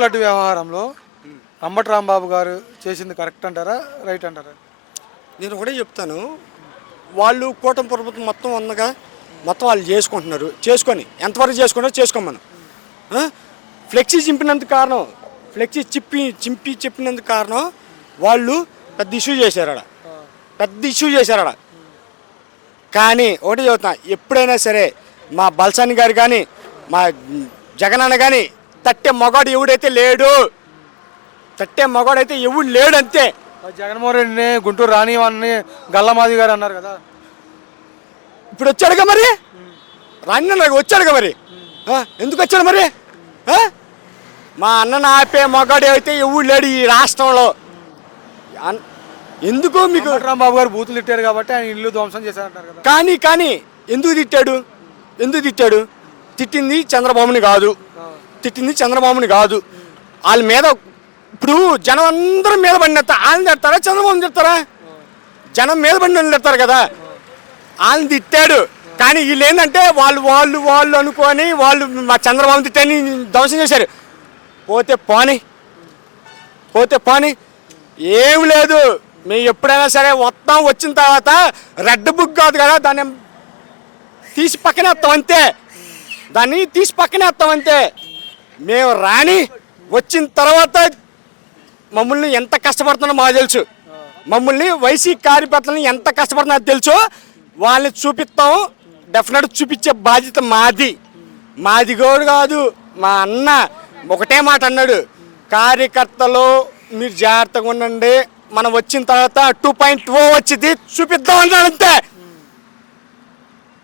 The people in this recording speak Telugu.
లడ్డు వ్యవహారంలో అంబటి రాంబాబు గారు చేసింది కరెక్ట్ అంటారా? రైట్ అంటారా? నేను ఒకటే చెప్తాను. వాళ్ళు కూటమి ప్రభుత్వం మొత్తం ఉందగా మొత్తం వాళ్ళు చేసుకుంటున్నారు. చేసుకొని ఎంతవరకు చేసుకున్నా చేసుకోమను. ఫ్లెక్సీ చింపినందుకు కారణం ఫ్లెక్సీ చిప్పి చింపి చెప్పినందుకు కారణం వాళ్ళు పెద్ద ఇష్యూ చేశారు పెద్ద ఇష్యూ చేశారు ఆడ కానీ ఒకటి చెబుతున్నా ఎప్పుడైనా సరే మా బల్సాని గారు కానీ మా జగనన్న కానీ తట్టే మగాడు ఎవడైతే లేడు? తట్టే మగాడైతే ఎవడు లేడు అంతే జగన్మోహన్ రెడ్డిని గుంటూరు రానివని గల్లమాది గారు అన్నారు కదా. ఇప్పుడు వచ్చాడుగా మరి? రాని నాకు వచ్చాడుగా మరి? ఎందుకు వచ్చాడు మరి? మా అన్నను ఆపే మగాడు అయితే ఎవడు లేడు ఈ రాష్ట్రంలో? ఎందుకు మీకు రాంబాబు గారు బూతులు తిట్టారు కాబట్టి ఆయన ఇల్లు ధ్వంసం చేశారంటారు కదా. కానీ కానీ ఎందుకు తిట్టాడు? ఎందుకు తిట్టాడు? తిట్టింది చంద్రబాబుని కాదు. తిట్టింది చంద్రబాబుని కాదు. వాళ్ళ మీద ఇప్పుడు జనం అందరం మీద పడిన వాళ్ళని తిడతారా? చంద్రబాబుని తిడతారా? జనం మీద పడిన వాళ్ళని తిడతారు కదా. వాళ్ళని తిట్టాడు. కానీ వీళ్ళు ఏంటంటే వాళ్ళు వాళ్ళు వాళ్ళు అనుకొని వాళ్ళు మా చంద్రబాబు తిట్టని ధ్వంసం చేశారు. పోతే పోనీ. పోతే పోనీ. ఏం లేదు. మేము ఎప్పుడైనా సరే వస్తాం వచ్చిన తర్వాత రెడ్ బుక్ కాదు కదా దాన్ని తీసి పక్కనేస్తాం అంతే. దాన్ని తీసి పక్కనేస్తాం అంతే. మేము రాని వచ్చిన తర్వాత మమ్మల్ని ఎంత కష్టపడుతున్నా మాకు తెలుసు. మమ్మల్ని వైసీ కార్యకర్తలను ఎంత కష్టపడుతున్నా తెలుసు. వాళ్ళని చూపిస్తాం. డెఫినెట్ చూపించే బాధ్యత మాది. మాది కూడా కాదు మా అన్న ఒకటే మాట అన్నాడు. కార్యకర్తలు మీరు జాగ్రత్తగా ఉండండి. మనం వచ్చిన తర్వాత టూ పాయింట్ ఓ వచ్చింది. చూపిద్దాం అన్నాడు అంతే.